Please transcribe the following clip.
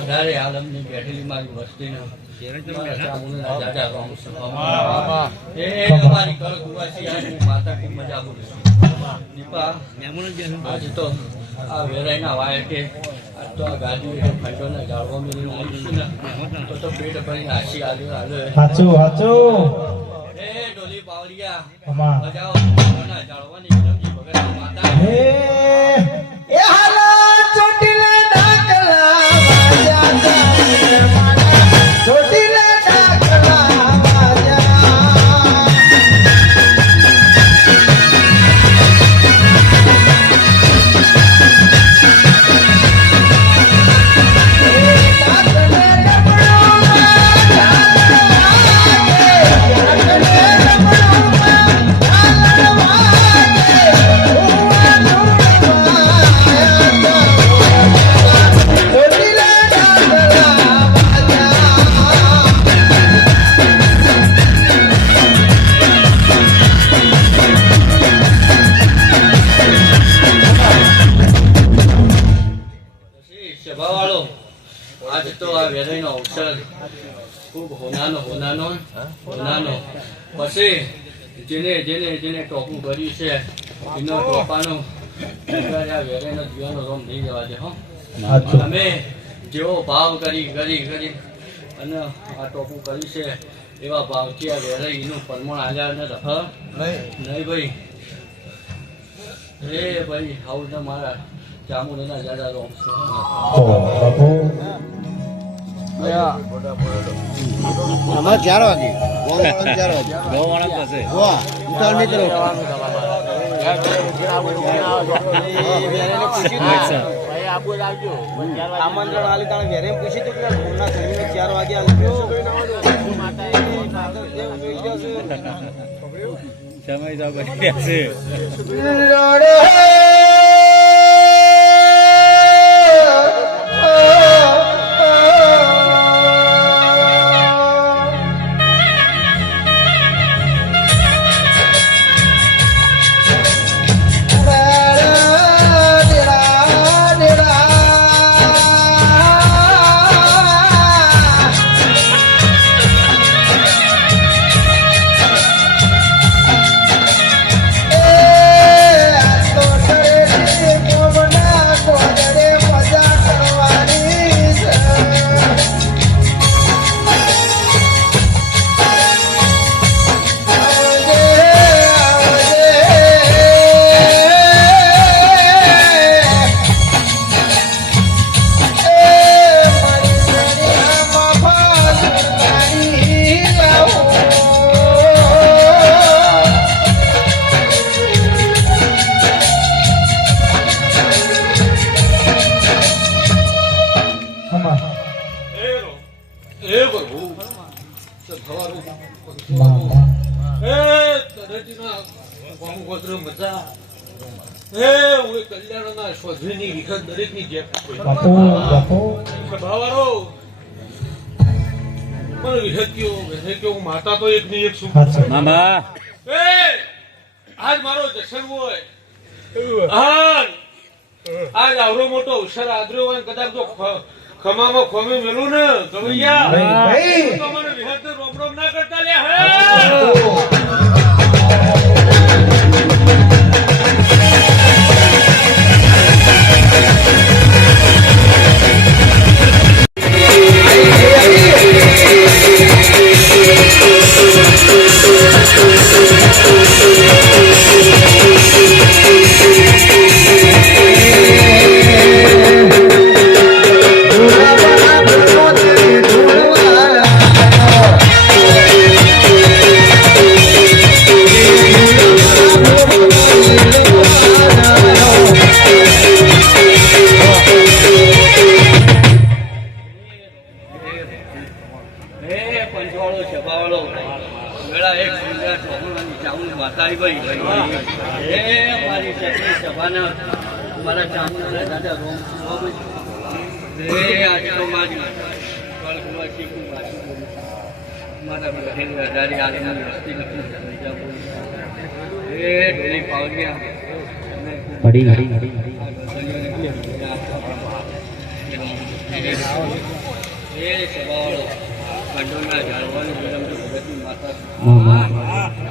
અઢારે આલમની બેઠેલી મારી વસ્તીને માતા ખૂબ મજા બોલે દીપા આજે તો આ વેરાઈના વાય કે આજ તો આ ગાડી ફંડોને જાળવા મેળવીને આવીશું ને તો પેટ ભરીને હાસી આવ્યો એ ડોલી પાવડિયા બજાવો જાળવાની વિનંતી ભગત માતા આજે તો આ વેરાઈનો અવસર ખૂબ હોનાનો પછી જેને ટોપું કર્યું છે એનો ટોપાનો આ વેરાઈનો જીવાનો રોમ નહીં જવા દે હો અમે જેવો ભાવ કરી અને આ ટોપું કર્યું છે એવા ભાવથી આ વેરાઈ એનું પરમણ આલ્યા નહીં ભાઈ એ ભાઈ આવું ને મારા ચામુંડાના જાડા રોમ છે અમારે 4 વાગે 4 વાગે ગોવાળા પાસે ઉતાર નહીં કરો આમંત્રણ આલી તાણે ઘરે પૂછી તો કે ફોનના ઘરે 4 વાગે આવજો સમય તો બની છે Hey! તરજીના ગામ ગોત્ર મજા હું કલ્યાણના શોધવીની વિખત દરેકની જેમ ભાવારો મને વિહત્યો માતા તો એક ની એક સુખ મામા આજ મારો જશન હોય આજ આવરો મોટો અવસર આદર્યો હોય કદાચ જો ખમામાં ખોમી મેલું ને ગવૈયા તો મને વિહત રોમ રોમ ના કરતા લે હે પંચવાળો છપાવાળો વેળા એક સુંદર સોમવાની ચામુંડ માતા આવી ગઈ મારી ચટણી સભાના મારા ચામુંડના દાદા રોમ આજે તો મારી મારા બહેન હજારી આદમી વસ્તી નથી ઢોલી પાવડિયા ઘડી એ સભાવાળો કંડોના ઝાડવાની ભગતની માતા મામા